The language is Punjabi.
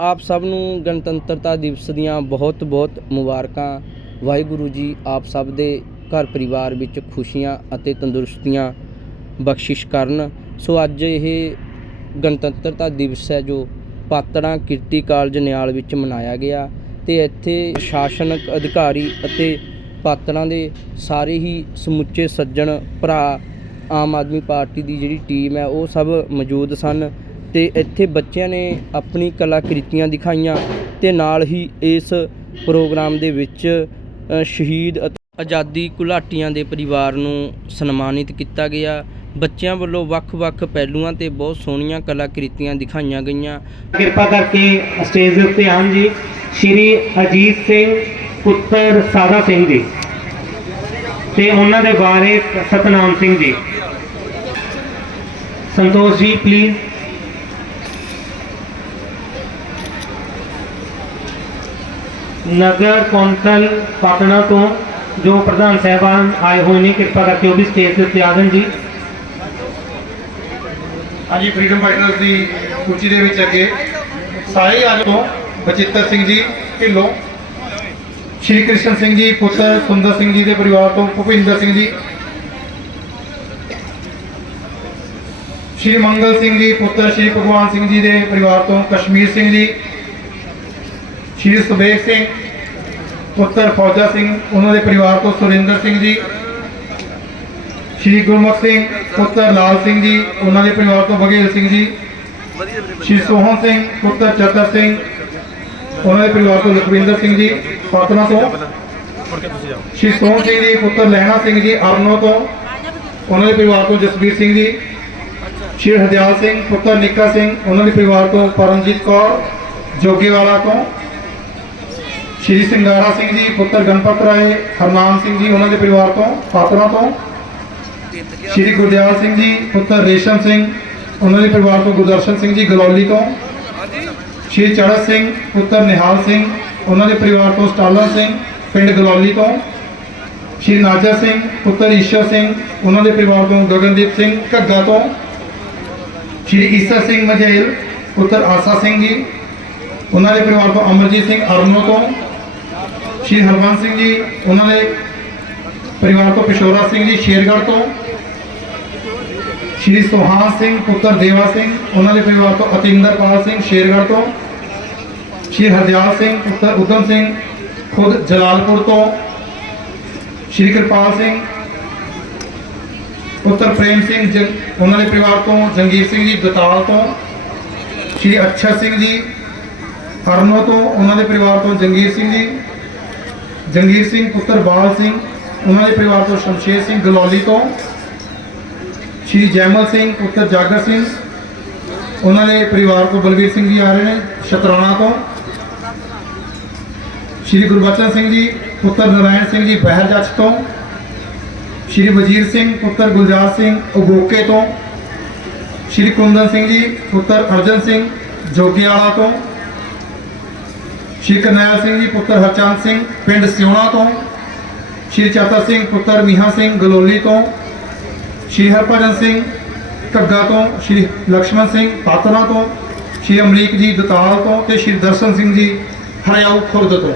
ਆਪ ਸਭ ਨੂੰ ਗਣਤੰਤਰਤਾ ਦਿਵਸ ਦੀਆਂ ਬਹੁਤ-ਬਹੁਤ ਮੁਬਾਰਕਾਂ। ਵਾਹਿਗੁਰੂ ਜੀ ਆਪ ਸਭ ਦੇ ਘਰ ਪਰਿਵਾਰ ਵਿੱਚ ਖੁਸ਼ੀਆਂ ਅਤੇ ਤੰਦਰੁਸਤੀਆਂ ਬਖਸ਼ਿਸ਼ ਕਰਨ। ਸੋ ਅੱਜ ਇਹ ਗਣਤੰਤਰਤਾ ਦਿਵਸ ਹੈ ਜੋ ਪਾਤੜਾਂ ਕਿਰਤੀ ਕਾਲਜ ਨਿਆਲ ਵਿੱਚ ਮਨਾਇਆ ਗਿਆ ਤੇ ਇੱਥੇ ਸ਼ਾਸਨਕ ਅਧਿਕਾਰੀ ਅਤੇ ਪਾਤੜਾਂ ਦੇ ਸਾਰੇ ਹੀ ਸਮੁੱਚੇ ਸੱਜਣ ਭਰਾ ਆਮ ਆਦਮੀ ਪਾਰਟੀ ਦੀ ਜਿਹੜੀ ਟੀਮ ਹੈ ਉਹ ਸਭ ਮੌਜੂਦ ਸਨ। ਅਤੇ ਇੱਥੇ ਬੱਚਿਆਂ ਨੇ ਆਪਣੀ ਕਲਾਕ੍ਰਿਤੀਆਂ ਦਿਖਾਈਆਂ ਅਤੇ ਨਾਲ ਹੀ ਇਸ ਪ੍ਰੋਗਰਾਮ ਦੇ ਵਿੱਚ ਸ਼ਹੀਦ ਅਤੇ, ਆਜ਼ਾਦੀ ਘੁਲਾਟੀਆਂ ਦੇ ਪਰਿਵਾਰ ਨੂੰ ਸਨਮਾਨਿਤ ਕੀਤਾ ਗਿਆ। ਬੱਚਿਆਂ ਵੱਲੋਂ ਵੱਖ-ਵੱਖ ਪਹਿਲੂਆਂ ਤੇ ਬਹੁਤ ਸੋਹਣੀਆਂ ਕਲਾਕ੍ਰਿਤੀਆਂ ਦਿਖਾਈਆਂ ਗਈਆਂ। ਕਿਰਪਾ ਕਰਕੇ ਸਟੇਜ ਦੇ ਉੱਤੇ ਆਉਣ ਜੀ। ਸ਼੍ਰੀ ਅਜੀਤ ਸਿੰਘ ਪੁੱਤਰ ਸਾਦਾ ਸਿੰਘ ਜੀ ਤੇ ਉਹਨਾਂ ਦੇ ਬਾਰੇ Satnam Singh ji. Santosh ji please Nagar council Patana ਤੋਂ ਜੋ ਪ੍ਰਧਾਨ ਸਾਹਿਬਾਨ ਆਏ ਹੋਏ ਨੇ, ਕਿਰਪਾ ਕਰਕੇ ਉਹ ਵੀ ਸਟੇਜ ਦੇ ਉੱਤੇ ਆ ਜੀ। ਹਾਂਜੀ ਫਰੀडम ਫਾਈਟਰਸ ਦੀ ਸੂਚੀ ਦੇ ਵਿੱਚ ਅੱਗੇ ਸਾਈ ਆਜ ਬਚਿੱਤਰ ਸਿੰਘ ਜੀ, ਢਿੱਲੋਂ। ਸ਼੍ਰੀ ਕ੍ਰਿਸ਼ਨ ਸਿੰਘ ਜੀ, ਪੁੱਤਰ ਸੁੰਦਰ ਸਿੰਘ ਜੀ ਦੇ ਪਰਿਵਾਰ ਤੋਂ ਭੁਪਿੰਦਰ ਸਿੰਘ ਜੀ। ਸ਼੍ਰੀ ਮੰਗਲ ਸਿੰਘ ਜੀ, ਪੁੱਤਰ ਸ਼੍ਰੀ ਭਗਵਾਨ ਸਿੰਘ ਜੀ ਦੇ ਪਰਿਵਾਰ ਤੋਂ ਕਸ਼ਮੀਰ ਸਿੰਘ ਜੀ। ਸ਼੍ਰੀ ਸੁਬੇਗ ਸਿੰਘ, ਪੁੱਤਰ ਫੌਜਾ ਸਿੰਘ, ਉਹਨਾਂ ਦੇ ਪਰਿਵਾਰ ਤੋਂ ਸੁਰਿੰਦਰ ਸਿੰਘ ਜੀ, ਸ਼੍ਰੀ ਗੁਰਮੁਖ ਸਿੰਘ, ਪੁੱਤਰ ਲਾਲ ਸਿੰਘ ਜੀ, ਉਹਨਾਂ ਦੇ ਪਰਿਵਾਰ ਤੋਂ ਬਘੇਲ ਸਿੰਘ ਜੀ, ਸ਼੍ਰੀ ਸੋਹਣ ਸਿੰਘ, ਪੁੱਤਰ ਚਤਰ ਸਿੰਘ, ਉਹਨਾਂ ਦੇ ਪਰਿਵਾਰ ਤੋਂ ਲਖਵਿੰਦਰ ਸਿੰਘ ਜੀ ਪਾਤਨਾ ਤੋਂ, ਸ਼੍ਰੀ ਸੋਹਣ ਸਿੰਘ ਜੀ, ਪੁੱਤਰ ਲਹਿਣਾ ਸਿੰਘ ਜੀ, ਅਰਨੋ ਤੋਂ, ਉਹਨਾਂ ਦੇ ਪਰਿਵਾਰ ਤੋਂ ਜਸਵੀਰ ਸਿੰਘ ਜੀ, ਸ਼੍ਰੀ ਹਰਦਿਆਲ ਸਿੰਘ, ਪੁੱਤਰ ਨਿੱਕਾ ਸਿੰਘ, ਉਹਨਾਂ ਦੇ ਪਰਿਵਾਰ ਤੋਂ ਪਰਮਜੀਤ ਕੌਰ, ਜੋਗੀਵਾਲਾ ਤੋਂ ਸ਼੍ਰੀ ਸਿੰਘਾਰਾ ਸਿੰਘ ਜੀ, ਪੁੱਤਰ ਗਣਪਤ ਰਾਏ, ਹਰਨਾਮ ਸਿੰਘ ਜੀ, ਉਹਨਾਂ ਦੇ ਪਰਿਵਾਰ ਤੋਂ ਪਾਤਨਾ ਤੋਂ। ਸ਼੍ਰੀ ਗੁਰਦਿਆਲ ਸਿੰਘ ਜੀ, ਪੁੱਤਰ ਰੇਸ਼ਮ ਸਿੰਘ, ਉਹਨਾਂ ਦੇ ਪਰਿਵਾਰ ਤੋਂ ਗੁਰਦਰਸ਼ਨ ਸਿੰਘ ਜੀ, ਗਲੌਲੀ ਤੋਂ। ਸ਼੍ਰੀ ਚੜਤ ਸਿੰਘ, ਪੁੱਤਰ ਨਿਹਾਲ ਸਿੰਘ, ਉਹਨਾਂ ਦੇ ਪਰਿਵਾਰ ਤੋਂ ਸਟਾਲਾ ਸਿੰਘ, ਪਿੰਡ ਗਲੌਲੀ ਤੋਂ। ਸ਼੍ਰੀ ਨਾਜਰ ਸਿੰਘ, ਪੁੱਤਰ ਈਸ਼ਰ ਸਿੰਘ, ਉਹਨਾਂ ਦੇ ਪਰਿਵਾਰ ਤੋਂ ਗਗਨਦੀਪ ਸਿੰਘ, ਘੱਗਾ ਤੋਂ। ਸ਼੍ਰੀ ਈਸਾ ਸਿੰਘ ਮਝੇਲ, ਪੁੱਤਰ ਆਸਾ ਸਿੰਘ ਜੀ, ਉਹਨਾਂ ਦੇ ਪਰਿਵਾਰ ਤੋਂ ਅਮਰਜੀਤ ਸਿੰਘ ਅਰਨੋ ਤੋਂ। ਸ਼੍ਰੀ ਹਰਵੰਸ ਸਿੰਘ ਜੀ, ਉਹਨਾਂ ਦੇ ਪਰਿਵਾਰ ਤੋਂ ਪਿਸ਼ੋਰਾ ਸਿੰਘ ਜੀ, ਸ਼ੇਰਗੜ੍ਹ ਤੋਂ। ਸ਼੍ਰੀ ਸੁਹਾਨ ਸਿੰਘ, ਪੁੱਤਰ ਦੇਵਾ ਸਿੰਘ, ਉਹਨਾਂ ਦੇ ਪਰਿਵਾਰ ਤੋਂ ਅਤਿੰਦਰਪਾਲ ਸਿੰਘ, ਸ਼ੇਰਗੜ੍ਹ ਤੋਂ। ਸ਼੍ਰੀ ਹਰਦਿਆਲ ਸਿੰਘ, ਪੁੱਤਰ ਉਦਮ ਸਿੰਘ, ਖੁਦ ਜਲਾਲਪੁਰ ਤੋਂ। ਸ਼੍ਰੀ ਕਿਰਪਾਲ ਸਿੰਘ, ਪੁੱਤਰ ਪ੍ਰੇਮ ਸਿੰਘ, ਜੰ- ਉਹਨਾਂ ਦੇ ਪਰਿਵਾਰ ਤੋਂ, ਜੰਗੀਰ ਸਿੰਘ ਜੀ, ਦਤਾਲ ਤੋਂ। ਸ਼੍ਰੀ ਅੱਛਾ ਸਿੰਘ ਜੀ ਅਰਨੋ ਤੋਂ, ਉਹਨਾਂ ਦੇ ਪਰਿਵਾਰ ਤੋਂ, ਜੰਗੀਰ ਸਿੰਘ ਜੀ ਜੰਗੀਰ ਸਿੰਘ, ਪੁੱਤਰ ਬਾਲ ਸਿੰਘ, ਉਹਨਾਂ ਦੇ ਪਰਿਵਾਰ ਤੋਂ ਸ਼ਮਸ਼ੇਰ ਸਿੰਘ ਗਲੌਲੀ ਤੋਂ, ਸ਼੍ਰੀ ਜੈਮਲ ਸਿੰਘ, ਪੁੱਤਰ ਜਾਗਰ ਸਿੰਘ, ਉਹਨਾਂ ਦੇ ਪਰਿਵਾਰ ਤੋਂ ਬਲਵੀਰ ਸਿੰਘ ਜੀ ਆ ਰਹੇ ਨੇ, ਸ਼ਤਰਾਣਾ ਤੋਂ। ਸ਼੍ਰੀ ਗੁਰਬਚਨ ਸਿੰਘ ਜੀ, ਪੁੱਤਰ ਨਰਾਇਣ ਸਿੰਘ ਜੀ ਬਹਿਰ ਜੱਜ ਤੋਂ। ਸ਼੍ਰੀ ਵਜੀਰ ਸਿੰਘ, ਪੁੱਤਰ ਗੁਲਜ਼ਾਰ ਸਿੰਘ ਉਗੋਕੇ ਤੋਂ। ਸ਼੍ਰੀ ਕੁੰਦਨ ਸਿੰਘ ਜੀ, ਪੁੱਤਰ ਅਰਜਨ ਸਿੰਘ ਜੋਗਿਆਲਾ ਤੋਂ। ਸ਼੍ਰੀ ਕਰਨੈਲ ਸਿੰਘ ਜੀ, ਪੁੱਤਰ ਹਰਚੰਦ ਸਿੰਘ, ਪਿੰਡ ਸਿਉਣਾ ਤੋਂ। ਸ਼੍ਰੀ ਚਾਤਰ ਸਿੰਘ, ਪੁੱਤਰ ਮੀਹਾ ਸਿੰਘ ਗਲੋਲੀ ਤੋਂ। ਸ਼੍ਰੀ ਹਰਭਜਨ ਸਿੰਘ ਘੱਗਾ ਤੋਂ, ਸ਼੍ਰੀ ਲਕਸ਼ਮਣ ਸਿੰਘ ਪਾਤਰਾ ਤੋਂ। ਸ਼੍ਰੀ ਅਮਰੀਕ ਜੀ ਦਤਾਲ ਤੋਂ ਤੇ ਸ਼੍ਰੀ ਦਰਸ਼ਨ ਸਿੰਘ ਜੀ ਹਰਿਆਉ ਖੁਰਦ ਤੋਂ।